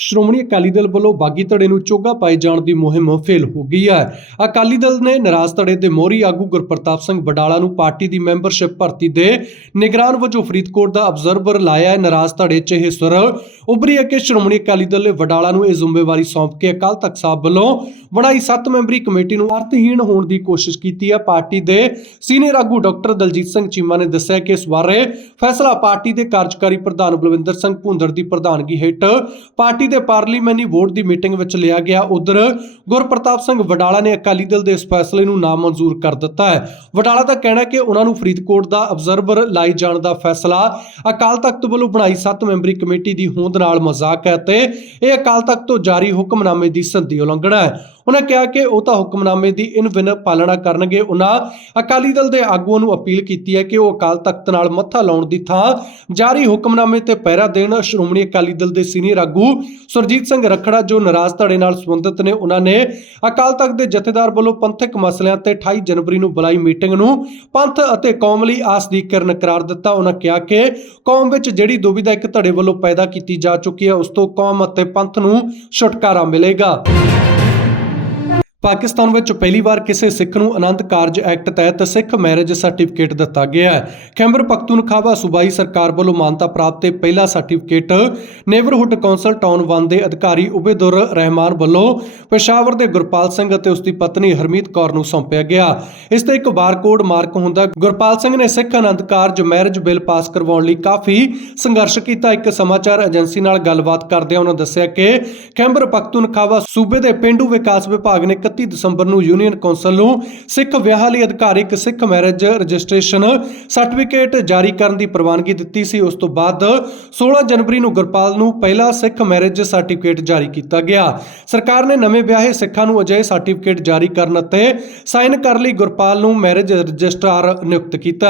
ਸ਼੍ਰੋਮਣੀ ਅਕਾਲੀ ਦਲ ਵੱਲੋਂ ਬਾਗੀ ਧੜੇ ਨੂੰ ਚੋਗਾ ਪਾਏ ਜਾਣ ਦੀ ਮੁਹਿੰਮ ਫੇਲ ਹੋ ਗਈ ਹੈ। ਅਕਾਲੀ ਦਲ ਨੇ ਨਾਰਾਜ਼ ਧੜੇ ਦੇ ਮੋਹਰੀ ਆਗੂ ਗੁਰਪ੍ਰਤਾਪ ਸਿੰਘ ਵਡਾਲਾ ਨੂੰ ਪਾਰਟੀ ਦੀ ਮੈਂਬਰਸ਼ਿਪ ਭਰਤੀ ਦੇ ਨਿਗਰਾਨ ਵਜੋਂ ਫਰੀਦਕੋਟ ਦਾ ਅਬਜ਼ਰਵਰ ਲਾਇਆ ਹੈ ਨਾਰਾਜ਼ ਧੜੇ 'ਚ ਇਹ ਸੁਰ। ਉਭਰੀ ਹੈ ਕਿ ਸ਼੍ਰੋਮਣੀ ਅਕਾਲੀ ਦਲ ਨੇ ਵਡਾਲਾ ਨੂੰ ਇਹ ਜ਼ਿੰਮੇਵਾਰੀ ਸੌਂਪ ਕੇ ਅਕਾਲ ਤਖਤ ਸਾਹਿਬ ਵੱਲੋਂ ਬਣਾਈ 7 ਮੈਂਬਰੀ ਕਮੇਟੀ ਨੂੰ ਅਰਥਹੀਣ ਹੋਣ ਦੀ ਕੋਸ਼ਿਸ਼ ਕੀਤੀ ਹੈ। ਪਾਰਟੀ ਦੇ ਸੀਨੀਅਰ ਆਗੂ ਡਾਕਟਰ ਦਲਜੀਤ ਸਿੰਘ ਚੀਮਾ ਨੇ ਦੱਸਿਆ ਕਿ ਇਸ ਬਾਰੇ ਫੈਸਲਾ ਪਾਰਟੀ ਦੇ ਕਾਰਜਕਾਰੀ ਪ੍ਰਧਾਨ ਬਲਵਿੰਦਰ ਸਿੰਘ ਭੁੰਦੜ ਦੀ ਪ੍ਰਧਾਨਗੀ ਹੇਠ ਪਾਰਟੀ ਦੇ ਪਾਰਲੀਮੈਂਟਰੀ ਬੋਰਡ ਦੀ ਮੀਟਿੰਗ ਵਿੱਚ ਲਿਆ ਗਿਆ। ਉਧਰ ਗੁਰਪ੍ਰਤਾਪ ਸਿੰਘ ਵਡਾਲਾ ਨੇ ਅਕਾਲੀ ਦਲ ਦੇ ਇਸ ਫੈਸਲੇ ਨੂੰ ਨਾਮਨਜ਼ੂਰ ਕਰ ਦਿੱਤਾ ਹੈ। ਵਡਾਲਾ ਦਾ ਕਹਿਣਾ ਹੈ ਕਿ ਉਹਨਾਂ ਨੂੰ ਫਰੀਦਕੋਟ ਦਾ ਅਬਜ਼ਰਵਰ ਲਾਈ ਜਾਣ ਦਾ ਫੈਸਲਾ ਅਕਾਲ ਤਖਤ ਵੱਲੋਂ ਬਣਾਈ 7 ਮੈਂਬਰੀ ਕਮੇਟੀ ਦੀ ਹੋਂਦ ਨਾਲ ਮਜ਼ਾਕ ਹੈ ਤੇ ਇਹ ਅਕਾਲ ਤਖਤ ਤੋਂ ਜਾਰੀ ਹੁਕਮਨਾਮੇ ਦੀ ਸੰਧੀ ਉਲੰਘਣਾ ਹੈ। ਉਹਨਾਂ ਕਿਹਾ ਕਿ ਉਹ ਤਾਂ ਹੁਕਮਨਾਮੇ ਦੀ ਇਨ ਬਿਨ ਪਾਲਣਾ ਕਰਨਗੇ। ਉਹਨਾਂ ਅਕਾਲੀ ਦਲ ਦੇ ਆਗੂਆਂ ਨੂੰ ਅਪੀਲ ਕੀਤੀ ਹੈ ਕਿ ਉਹ ਅਕਾਲ ਤਖਤ ਨਾਲ ਮੱਥਾ ਲਾਉਣ ਦੀ ਥਾਂ ਜਾਰੀ ਹੁਕਮਨਾਮੇ ਤੇ ਪਹਿਰਾ ਦੇਣ ਸ਼੍ਰੋਮਣੀ ਅਕਾਲੀ ਦਲ ਦੇ ਸੀਨੀਅਰ ਆਗੂ ਸੁਰਜੀਤ ਸਿੰਘ ਰਖੜਾ, ਜੋ ਨਾਰਾਜ਼ ਧੜੇ ਨਾਲ ਸੰਬੰਧਿਤ ਨੇ, ਉਹਨਾਂ ਨੇ ਅਕਾਲ ਤਖਤ ਦੇ ਜਥੇਦਾਰ ਵੱਲੋਂ ਪੰਥਕ ਮਸਲਿਆਂ ਤੇ 28 ਜਨਵਰੀ ਨੂੰ ਬੁਲਾਈ ਮੀਟਿੰਗ ਨੂੰ ਪੰਥ ਅਤੇ ਕੌਮ ਲਈ ਆਸ ਦੀ ਕਿਰਨ ਕਰਾਰ ਦਿੱਤਾ। ਉਹਨਾਂ ਕਿਹਾ ਕਿ ਕੌਮ ਵਿੱਚ ਜਿਹੜੀ ਦੁਬਿਧਾ ਇੱਕ ਧੜੇ ਵੱਲੋਂ ਪੈਦਾ ਕੀਤੀ ਜਾ ਚੁੱਕੀ ਹੈ, ਉਸ ਤੋਂ ਕੌਮ ਅਤੇ ਪੰਥ ਨੂੰ ਛੁਟਕਾਰਾ ਮਿਲੇਗਾ। ਪਾਕਿਸਤਾਨ ਵਿੱਚ ਪਹਿਲੀ ਵਾਰ ਕਿਸੇ ਸਿੱਖ ਨੂੰ ਆਨੰਦ ਕਾਰਜ ਐਕਟ ਤਹਿਤ ਸਿੱਖ ਮੈਰਿਜ ਸਰਟੀਫਿਕੇਟ ਦਿੱਤਾ ਗਿਆ ਹੈ। ਖੈਬਰ ਪਖਤੂਨਖਾਵਾ ਸੂਬਾਈ ਸਰਕਾਰ ਵੱਲੋਂ ਮਾਨਤਾ ਪ੍ਰਾਪਤ ਇਹ ਪਹਿਲਾ ਸਰਟੀਫਿਕੇਟ ਨੇਬਰਹੁੱਡ ਕੌਂਸਲ ਟਾਊਨ 1 ਦੇ ਅਧਿਕਾਰੀ ਉਬੇਦੁਰ ਰਹਿਮਾਨ ਵੱਲੋਂ ਪੇਸ਼ਾਵਰ ਦੇ ਗੁਰਪਾਲ ਸਿੰਘ ਅਤੇ ਉਸ ਦੀ ਪਤਨੀ ਹਰਮੀਤ ਕੌਰ ਨੂੰ ਸੌਂਪਿਆ ਗਿਆ। ਇਸ ਤੇ ਇੱਕ ਬਾਰਕੋਡ ਮਾਰਕ ਹੁੰਦਾ ਗੁਰਪਾਲ ਸਿੰਘ ਨੇ ਸਿੱਖ Anand Karaj marriage bill pass ਕਰਵਾਉਣ ਲਈ ਕਾਫੀ ਸੰਘਰਸ਼ ਕੀਤਾ। ਇੱਕ ਸਮਾਚਾਰ ਏਜੰਸੀ ਨਾਲ ਗੱਲਬਾਤ ਕਰਦਿਆਂ ਉਹਨਾਂ ਦੱਸਿਆ ਕਿ ਖੈਬਰ ਪਖਤੂਨਖਾਵਾ ਸੂਬੇ ਦੇ ਪਿੰਡੂ ਵਿਕਾਸ ਵਿਭਾਗ ਨੇ 31 ਦਸੰਬਰ ਨੂੰ ਯੂਨੀਅਨ ਕੌਂਸਲ ਨੂੰ ਸਿੱਖ ਵਿਆਹ ਲਈ ਅਧਿਕਾਰਿਕ ਸਿੱਖ ਮੈਰਿਜ ਰਜਿਸਟ੍ਰੇਸ਼ਨ ਸਰਟੀਫਿਕੇਟ ਜਾਰੀ ਕਰਨ ਦੀ ਪ੍ਰਵਾਨਗੀ ਦਿੱਤੀ ਸੀ। ਉਸ ਤੋਂ ਬਾਅਦ 16 ਜਨਵਰੀ ਨੂੰ ਗੁਰਪਾਲ ਨੂੰ ਪਹਿਲਾ ਸਿੱਖ ਮੈਰਿਜ ਸਰਟੀਫਿਕੇਟ ਜਾਰੀ ਕੀਤਾ ਗਿਆ। ਸਰਕਾਰ ਨੇ ਨਵੇਂ ਵਿਆਹੇ ਸਿੱਖਾਂ ਨੂੰ ਅਜਿਹੇ ਸਰਟੀਫਿਕੇਟ ਜਾਰੀ ਕਰਨ ਅਤੇ ਸਾਈਨ ਕਰਨ ਲਈ ਗੁਰਪਾਲ ਨੂੰ ਮੈਰਿਜ ਰਜਿਸਟਰਾਰ ਨਿਯੁਕਤ ਕੀਤਾ।